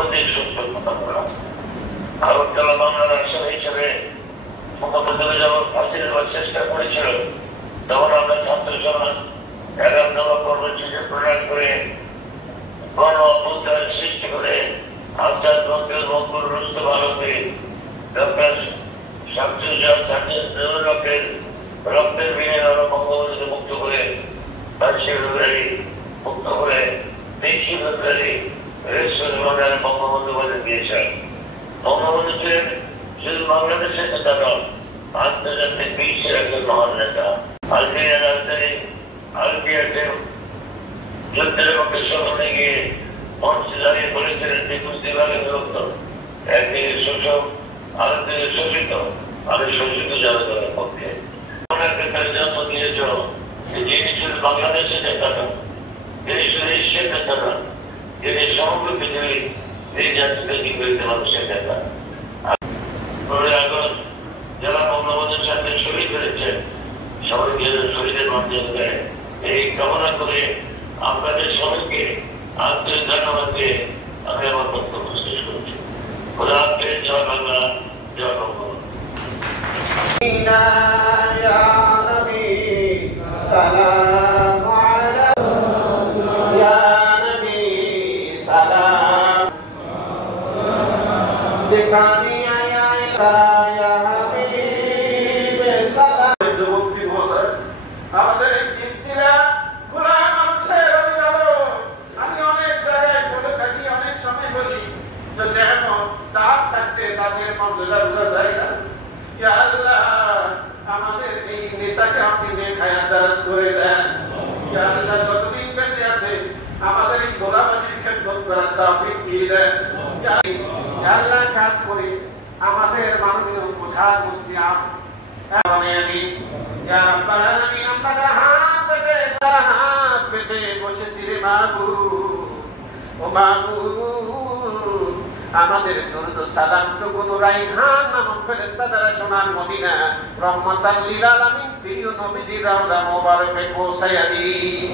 কোনদিন সত্য কথা বলা। আগরতলা মামলার আসামি হিসেবে মুখ্যমন্ত্রী যখন ফাঁসি দেওয়ার চেষ্টা করেছিল, তখন আমরা ছাত্র সমাজ 11 দফা কর্মসূচি প্রণয়ন করে গণ অভ্যুত্থান সৃষ্টি করে আজাদ বঙ্গের মঙ্গল রুস্ত ভারতে ডক্টর শামসুজ্জামান রক্তের বিনিময়ে বঙ্গবন্ধুকে মুক্ত করে 22 ফেব্রুয়ারি মুক্ত করে 23 ফেব্রুয়ারি রেস্টুরেন্ট বঙ্গবন্ধু বলে দিয়েছেন। বঙ্গবন্ধু ছিলেন শুধু বাংলাদেশের নেতা নন, আন্তর্জাতিক বিশ্বের একজন মহান নেতা। আলজেরিয়ার রাজধানী আলজিয়ার্সে যুদ্ধের পক্ষে স্মরণে গিয়ে মঞ্চে দাঁড়িয়ে বলেছিলেন যে বুঝতে বিভক্ত, একদিকে শোষক আরেকদিকে শোষিত, আমি শোষিত জনগণের পক্ষে। জন্ম দিয়েছ যিনি শুধু বাংলাদেশের নেতা নন, তিনি শুধু এশিয়ার নেতা নন, যিনি সমগ্র পৃথিবী এই জাতিকে নিগৃহীত মানুষের নেতা। 15 আগস্ট যারা বঙ্গবন্ধুর সাথে শহীদ হয়েছেন সবাইকে শহীদের মাধ্যমে দেয়, এই কামনা করে আপনাদের সবাইকে আন্তরিক ধন্যবাদ দিয়ে আমি আমার বক্তব্য শেষ করছি। খোদা হাফেজ। জয় বাংলা, জয় বঙ্গবন্ধু। আমাদের মানুষের অভিভাবক। আমি অনেক জায়গায় বলে থাকি, অনেক সময় বলি যে তার থাকতে তাদের মর্যাদা বোঝা যায় না। আল্লাহ আমাদের এই নেতাকে আপনি নেখায়া দারাজ করে দেন। আল্লাহ যতদিন বেঁচে আছে আমাদের এই গোলাবাসীর খেদমত করার তৌফিক দিয়ে দেন। আল্লাহ কাজ করে আমাদের মাননীয় প্রধানমন্ত্রী হাত পেতে বসেছি রে আমাদের দরুদ সালাম তো কোন রাইহান নামক ফেরেশতা দ্বারা সোনার মদিনা রহমাতাল লিল আলামিন প্রিয় নবীজির রওজা মোবারকে পৌঁছায়া দিন।